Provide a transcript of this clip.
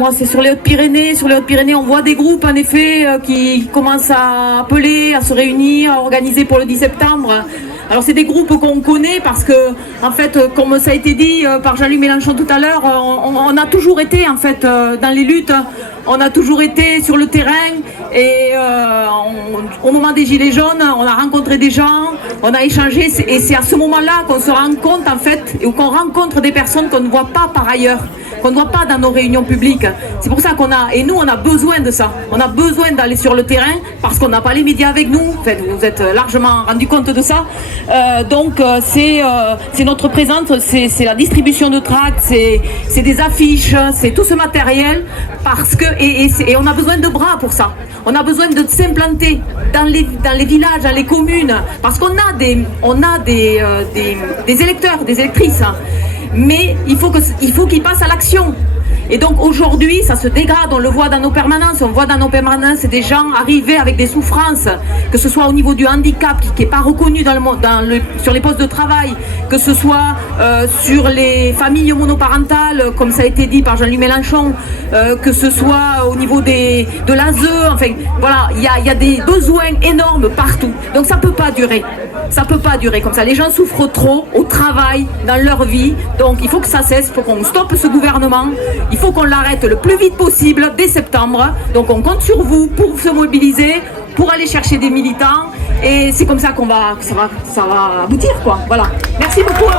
moi c'est sur les Hautes-Pyrénées. Sur les Hautes-Pyrénées, on voit des groupes en effet qui commencent à appeler, à se réunir, à organiser pour le 10 septembre. Alors c'est des groupes qu'on connaît parce que, en fait, comme ça a été dit par Jean-Luc Mélenchon tout à l'heure, on a toujours été en fait dans les luttes, on a toujours été sur le terrain et au moment des Gilets jaunes, on a rencontré des gens, on a échangé et c'est à ce moment-là qu'on se rend compte en fait, ou qu'on rencontre des personnes qu'on ne voit pas par ailleurs, qu'on ne voit pas dans nos réunions publiques. C'est pour ça qu'on a, et nous on a besoin de ça, on a besoin d'aller sur le terrain parce qu'on n'a pas les médias avec nous, en fait, vous vous êtes largement rendu compte de ça. Donc c'est notre présence, c'est la distribution de tracts, c'est des affiches, c'est tout ce matériel parce que, et on a besoin de bras pour ça. On a besoin de s'implanter dans les villages, dans les communes, parce qu'on a des électeurs, des électrices, mais il faut qu'ils passent à l'action. Et donc aujourd'hui, ça se dégrade, on le voit dans nos permanences, on voit dans nos permanences des gens arriver avec des souffrances, que ce soit au niveau du handicap qui n'est pas reconnu sur les postes de travail, que ce soit sur les familles monoparentales, comme ça a été dit par Jean-Luc Mélenchon, que ce soit au niveau de l'ASE, enfin voilà, il y a des besoins énormes partout. Donc ça ne peut pas durer. Ça ne peut pas durer comme ça. Les gens souffrent trop au travail, dans leur vie. Donc il faut que ça cesse, il faut qu'on stoppe ce gouvernement. Il faut qu'on l'arrête le plus vite possible, dès septembre. Donc on compte sur vous pour se mobiliser, pour aller chercher des militants. Et c'est comme ça ça va aboutir, quoi. Voilà. Merci beaucoup.